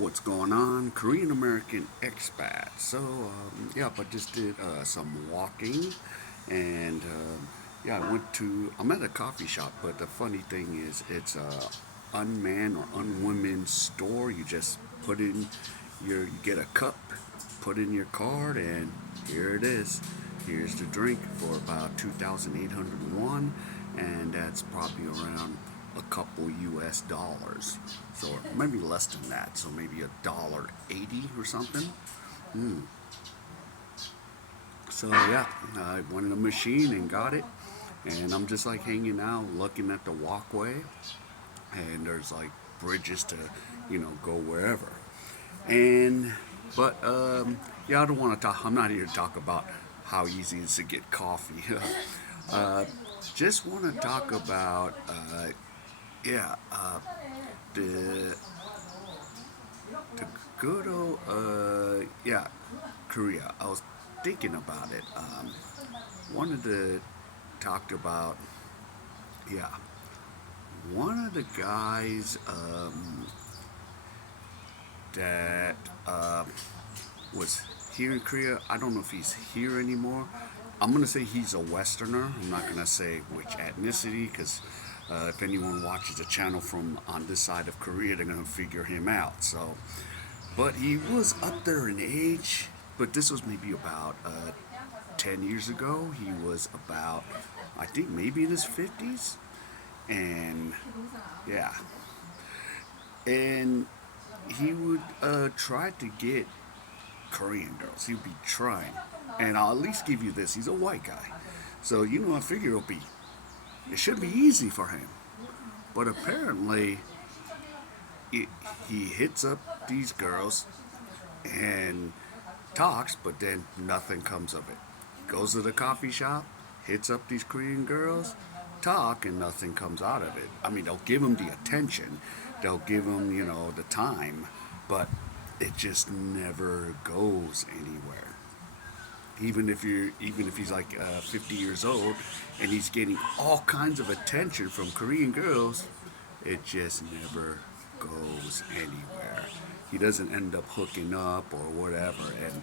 What's going on? Korean American expat. Yeah, but just did some walking, and yeah, I'm at a coffee shop, but the funny thing is, it's a unmanned or unwomen store. You just you get a cup, put in your card, and here it is. Here's the drink for about 2,801, and that's probably around a couple US dollars. So maybe less than that. So maybe $1.80 or something. Mm. So yeah, I went in the machine and got it, and I'm just like hanging out, looking at the walkway, and there's like bridges to, go wherever. And yeah, I don't want to talk. I'm not here to talk about how easy it is to get coffee. uh, just want to talk about yeah, the the good old yeah, Korea. I was thinking about it. Wanted to talk about yeah, one of the guys that was here in Korea. I don't know if he's here anymore. I'm gonna say he's a Westerner. I'm not gonna say which ethnicity because if anyone watches the channel from on this side of Korea, they're gonna figure him out. So, but he was up there in age. But this was maybe about 10 years ago. He was about, I think, maybe in his 50s, and yeah, and he would try to get Korean girls. He'd be trying. And I'll at least give you this. He's a white guy. So, I figure it should be easy for him. But apparently, it, he hits up these girls and talks, but then nothing comes of it. Goes to the coffee shop, hits up these Korean girls, talk, and nothing comes out of it. I mean, they'll give him the attention, they'll give him, the time, but it just never goes anywhere. Even if he's like 50 years old and he's getting all kinds of attention from Korean girls, it just never goes anywhere. He doesn't end up hooking up or whatever, and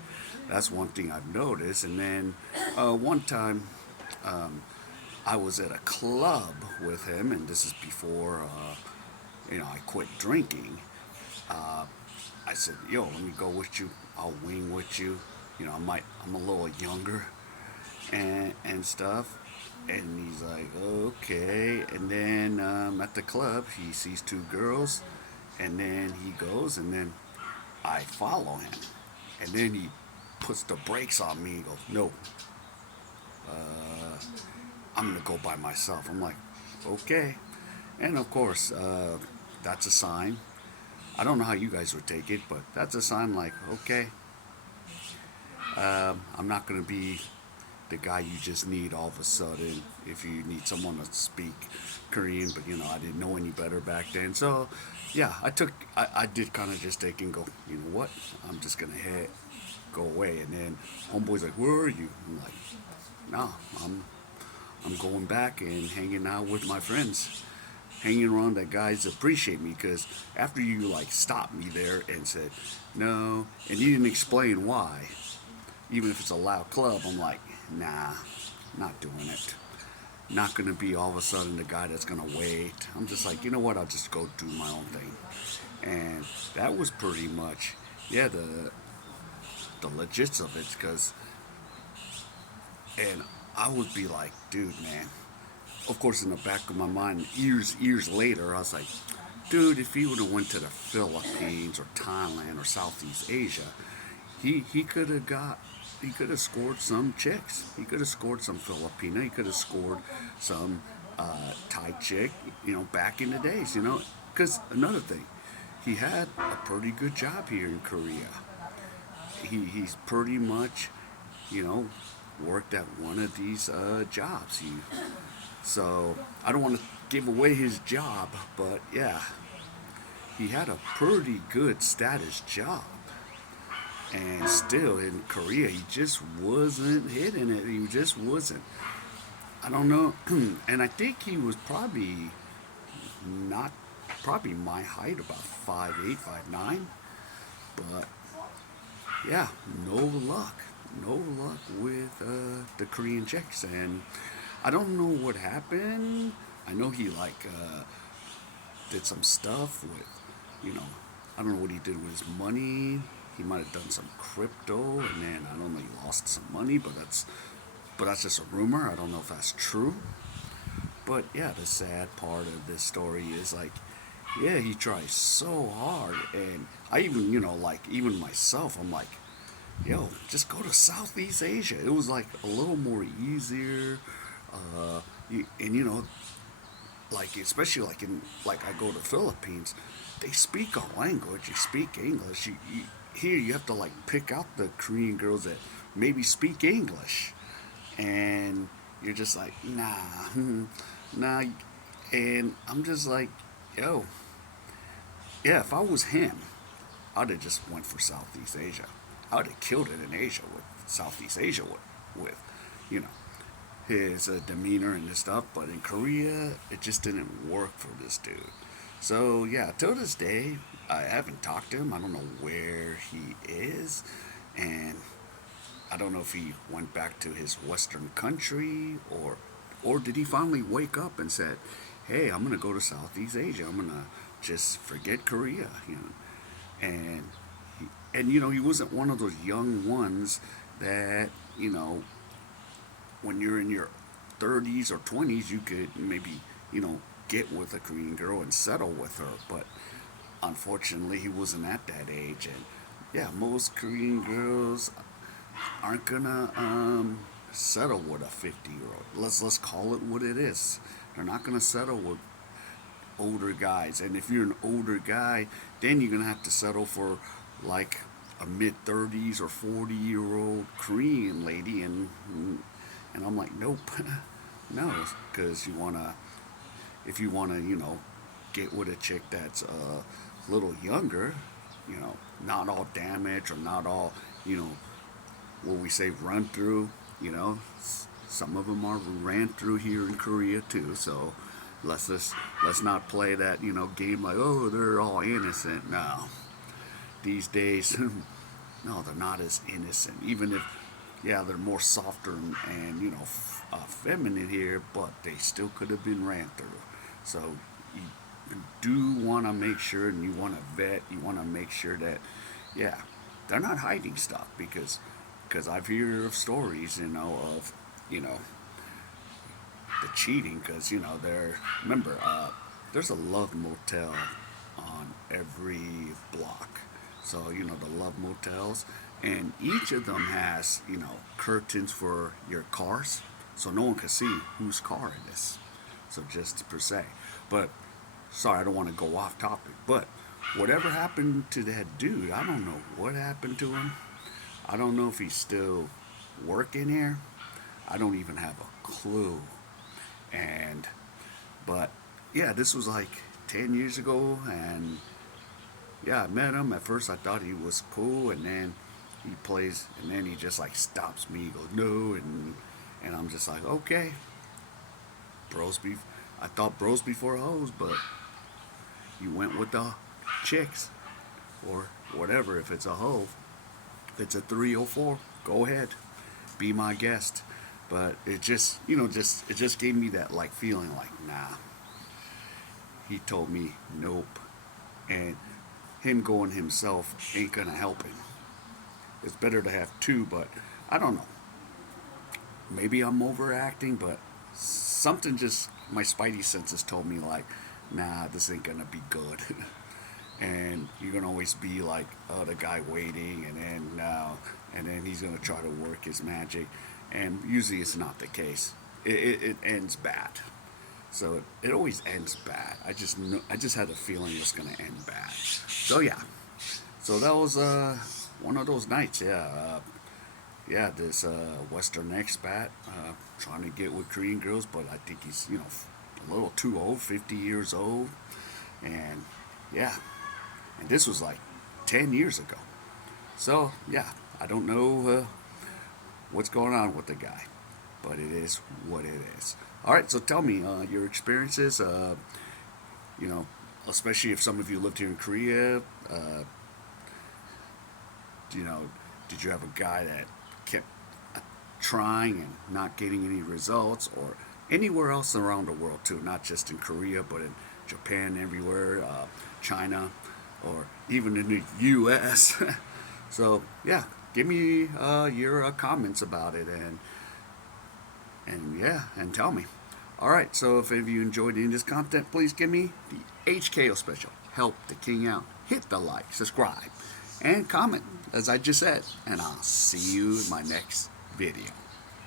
that's one thing I've noticed. And then one time, I was at a club with him, and this is before I quit drinking. Uh, I said, "Yo, let me go with you. I'll wing with you. I'm a little younger and stuff." And he's like, "Okay." And then at the club, he sees two girls, and then he goes, and then I follow him, and then he puts the brakes on me. He goes, "No, I'm gonna go by myself." I'm like, "Okay." And of course, that's a sign. I don't know how you guys would take it, but that's a sign like, okay, I'm not going to be the guy you just need all of a sudden if you need someone to speak Korean, but I didn't know any better back then. So, yeah, I did kind of just take and go, you know what, I'm just going to go away. And then homeboy's like, "Where are you?" I'm like, "No, I'm going back and hanging out with my friends." Hanging around that guys appreciate me because after you like stopped me there and said no, and you didn't explain why, even if it's a loud club, I'm like, nah, not doing it. Not gonna be all of a sudden the guy that's gonna wait. I'm just like, you know what? I'll just go do my own thing, and that was pretty much, yeah, the legits of it, because and I would be like, dude, man. Of course, in the back of my mind, years later, I was like, dude, if he would have went to the Philippines or Thailand or Southeast Asia, he could have scored some chicks. He could have scored some Filipina. He could have scored some Thai chick. Back in the days. Because another thing, he had a pretty good job here in Korea. He's pretty much, you know, worked at one of these jobs. So I don't want to give away his job, but yeah, he had a pretty good status job. And still in Korea, he just wasn't hitting it. He just wasn't. I don't know. And I think he was probably not, probably my height, about 5'8", 5'9". But yeah, no luck. No luck with the Korean chicks. And I don't know what happened. I know he did some stuff with, you know, I don't know what he did with his money. He might have done some crypto, and then I don't know, he lost some money, but that's just a rumor. I don't know if that's true. But yeah, the sad part of this story is like, yeah, he tries so hard, and I even, even myself, I'm like, yo, just go to Southeast Asia. It was like a little more easier, and like especially like in like I go to Philippines, they speak a language. You speak English. Here you have to like pick out the Korean girls that maybe speak English, and you're just like nah, nah, and I'm just like, yo, yeah, if I was him, I'd have just went for Southeast Asia. I'd have killed it in Asia with Southeast Asia with you know his demeanor and his stuff. But in Korea, it just didn't work for this dude. So yeah, till this day, I haven't talked to him. I don't know where he is, and I don't know if he went back to his Western country or did he finally wake up and said, "Hey, I'm gonna go to Southeast Asia. I'm gonna just forget Korea," and he wasn't one of those young ones that when you're in your 30s or 20s, you could maybe get with a Korean girl and settle with her, but unfortunately, he wasn't at that age, and yeah, most Korean girls aren't gonna settle with a 50-year-old. Let's call it what it is. They're not gonna settle with older guys, and if you're an older guy, then you're gonna have to settle for like a mid 30s or 40-year-old Korean lady, and I'm like, nope, no, because if you wanna get with a chick that's a little younger, not all damaged or not all you know what we say run through. Some of them are ran through here in Korea too. So let's not play that game like, oh, they're all innocent. No, these days, no, they're not as innocent. Even if yeah, they're more softer and feminine here, but they still could have been ran through. So you do want to make sure, and you want to vet. You want to make sure that yeah, they're not hiding stuff because I've heard of stories, of you know the cheating, because remember there's a love motel on every block, so the love motels, and each of them has curtains for your cars, so no one can see whose car it is. So just per se, but sorry, I don't want to go off topic, but whatever happened to that dude, I don't know what happened to him. I don't know if he's still working here. I don't even have a clue. And but yeah, this was like 10 years ago, and yeah, I met him. At first, I thought he was cool, and then he plays, and then he just like stops me. He goes no, and I'm just like, okay, bros be. I thought bros before hoes, but you went with the chicks or whatever. If it's a hoe, if it's a 304, go ahead, be my guest. But it just, it just gave me that like feeling like, nah. He told me nope, and him going himself ain't gonna help him. It's better to have two, but I don't know. Maybe I'm overacting, but something just my spidey senses told me like, nah, this ain't gonna be good. And you're gonna always be like, oh, the guy waiting, and then now, and then he's gonna try to work his magic, and usually it's not the case. It ends bad. So it always ends bad. I just had a feeling it was gonna end bad. So yeah, so that was one of those nights. Yeah, this Western expat trying to get with Korean girls, but I think he's a little too old, 50 years old, and yeah, and this was like 10 years ago. So yeah, I don't know what's going on with the guy, but it is what it is. All right, so tell me your experiences. You know, especially if some of you lived here in Korea. You know, did you have a guy that kept trying and not getting any results, or anywhere else around the world too, not just in Korea, but in Japan, everywhere, China, or even in the U.S. So yeah, give me your comments about it, and yeah, and tell me. All right, so if any of you enjoyed any of this content, please give me the HKO special. Help the king out. Hit the like, subscribe, and comment, as I just said. And I'll see you in my next video.